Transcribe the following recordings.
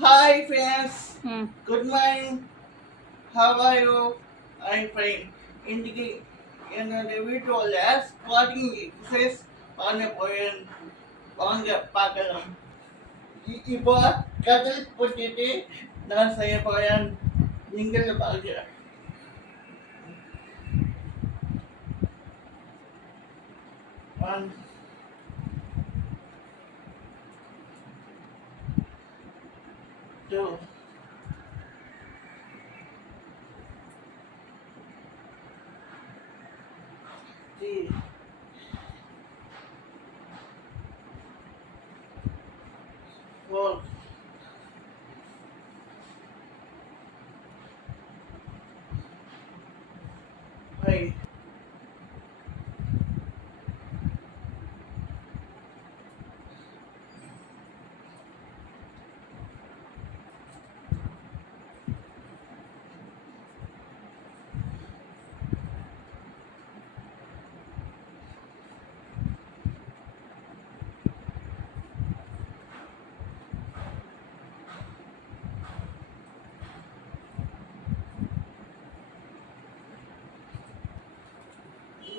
Hi friends, Hmm. good morning. How are you? I'm fine. இன்னைக்கு என்னோட வீட்டோட squatting exercise பண்ண போறேன். வாங்க பார்க்கலாம். இப்போ கதல் போட்டுட்டு நான் செய்ய போறேன். நீங்கள் பாருங்க. 1, 2, 3, 4, 5.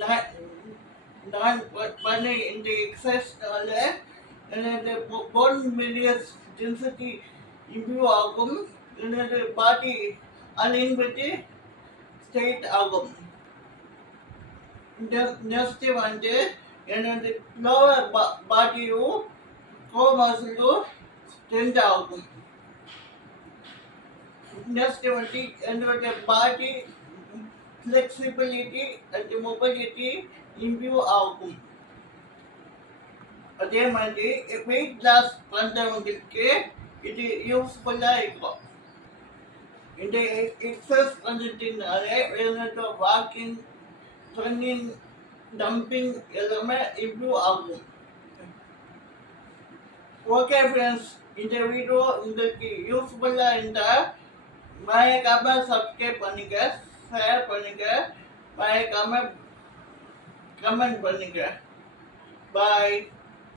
நான் நான் பண்ண இந்த எக்ஸசைஸ்னால எனது போன் மில்லியஸ் டென்சிட்டி இம்ப்ரூவ் ஆகும். எனது பாடி அலைன்பட்டு ஸ்ட்ரெயிட் ஆகும். நெக்ஸ்ட் வந்து எனது லோவர் பாடியும் கோ மசிலும் ஸ்ட்ரென்த் ஆகும். நெக்ஸ்ட் வந்து என்னோட பாடி ஃப்ளெக்சிபிலிட்டி அண்ட் மொபிலிட்டி இம்ப்ரூவ் ஆகும். அதே மாதிரி வெயிட் லாஸ் பண்ணுறவங்களுக்கு இது யூஸ்ஃபுல்லாக இருக்கும். இந்த எக்ஸசைஸ் பண்ணிட்டனால என்னோட வாக்கிங், ரன்னிங், டம்பிங் எல்லாமே இம்ப்ரூவ் ஆகும். ஓகே ஃப்ரெண்ட்ஸ், இந்த வீடியோ உங்களுக்கு யூஸ்ஃபுல்லாக இருந்தால் மறக்காம சப்ஸ்கிரைப் பண்ணுங்க, ஷேர் பண்ணுங்க, மறக்காம கமெண்ட் பண்ணுங்க. பாய்.